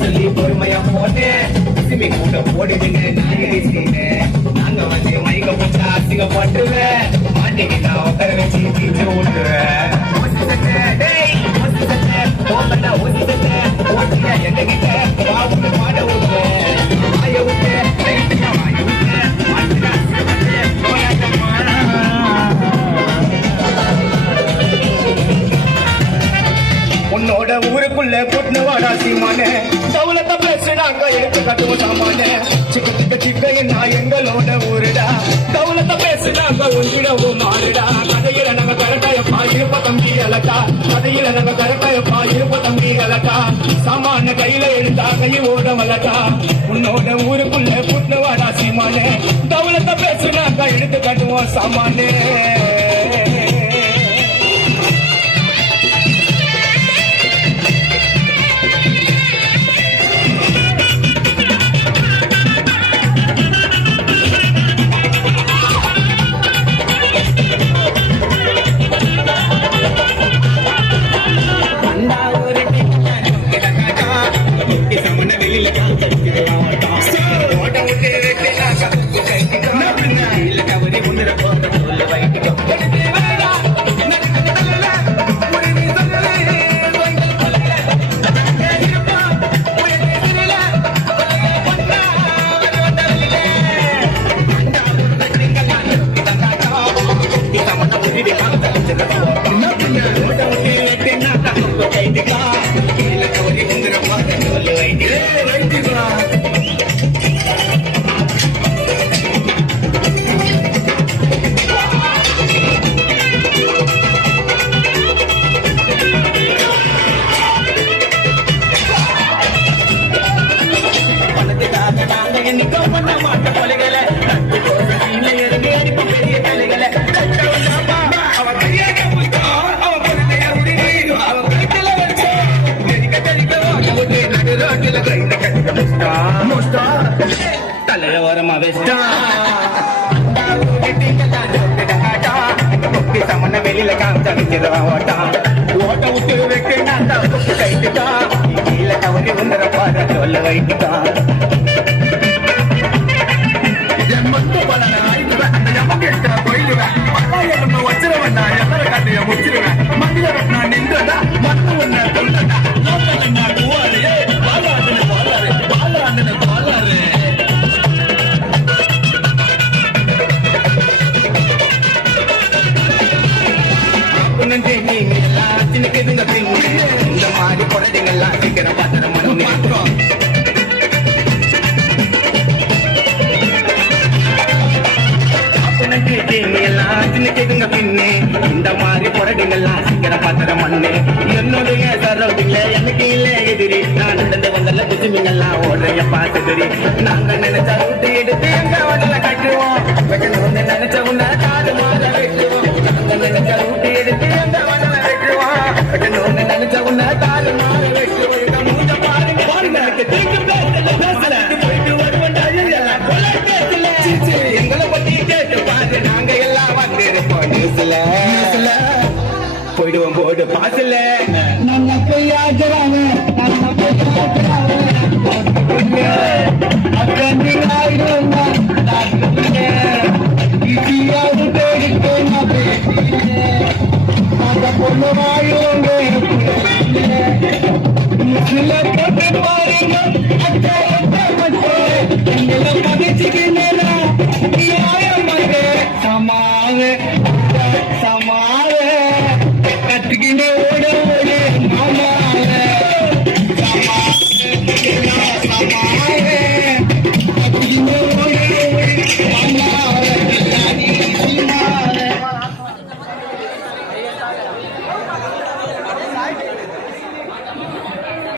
சொல்லி பொறுமையா போட்டேன் கூட போடுதுங்க நாங்க வந்து மைக்க போட்டு அசிங்கப்பட்டுருவேன் மாட்டிக்கு நான் உட்கார வச்சு தீட்டு விட்டுருவேன் என்கிட்ட பாபுக்கு பாட விட்டுவேன் வாய விட்டு வாய விட்டு உன்னோட ஊருக்குள்ள பொண்ணு வாடா சீமானே தவுலத்தை பேசுனாங்க எடுத்து கட்டுவோம் சாமானே சிக்க சிக்க என்ன எங்களோட ஊருடா தவுலத்தை பேசுனாங்க ஒன்றிடவும் மாறுடா கதையில நாங்க கரெக்டாயப்பா இருப்ப தம்பி அலக்கா கதையில நாங்க கரெக்டாயப்பா இருப்ப தம்பி அலக்கா சாமான கையில எடுத்தா கை ஓட வளக்கா உன்னோட ஊருக்குள்ள பொண்ணு வாடா சீமானே தவுலத்தை பேசுனாங்க எடுத்து கட்டுவோம் சாமானே தலையோரமா வெஸ்டா சமன வெளியில காமிச்சிருவா ஓட்டா ஓட்ட விட்டு வைக்கா கைட்டுட்டா கீழே கவனி வந்துற பாரு சொல்ல வைட்டுட்டா மட்டும் பல ஆயிடுவேன் அந்த எமக்கு இருக்கிற போயிடுவேன் நம்ம வச்சிருவேன் நான் எத்தனை காட்டைய முடிச்சிருவேன் மத்திய நான் நின்றதா மண்ணு ஒண்ணு சொல்லடா லோக்கல் கூவாரு பாலாண்டு பாலாறு பாலாண்டு பாலாறு சின்ன கேக்குங்க பின்னே இந்த மாதிரி புரடுங்கள்லாம் சீக்கிரம் பாத்திர மண்ணு என்னுடைய சரௌண்டிங்ல எனக்கு இல்ல எதிரி நான் நடந்து வந்தல பிச்சுமிங்கெல்லாம் ஓடுறைய பாத்துதிரி நாங்க நினைச்ச ரூட்டு எடுத்து எங்க வடல கட்டுவோம் வெட்டணும்னு நினைச்ச உன்ன காது மாற வெட்டுவோம் நாங்க நினைச்ச ரூட்டு எடுத்து எங்க வடல வெட்டுவோம் வெட்டணும்னு நினைச்ச உன்ன காது மாற வெட்டுவோம் இந்த மூஞ்ச பாருங்க பாருங்க திருப்பி பேசல போயிட்டு வருவண்டா எல்லாம் கொலை பேசல எங்களை பத்தி கேட்டு பாரு நாங்க எல்லாம் வந்திருப்போம் நியூஸ்ல போயிடுவோம் போடு பாசல நம்ம போய் ஆஜராங்க நம்ம போய் பொண்ணு வாயுங்க சில போட்டு பாருங்க எங்களை பகிச்சுக்கினா சமாவே கத்துக்கிட்டே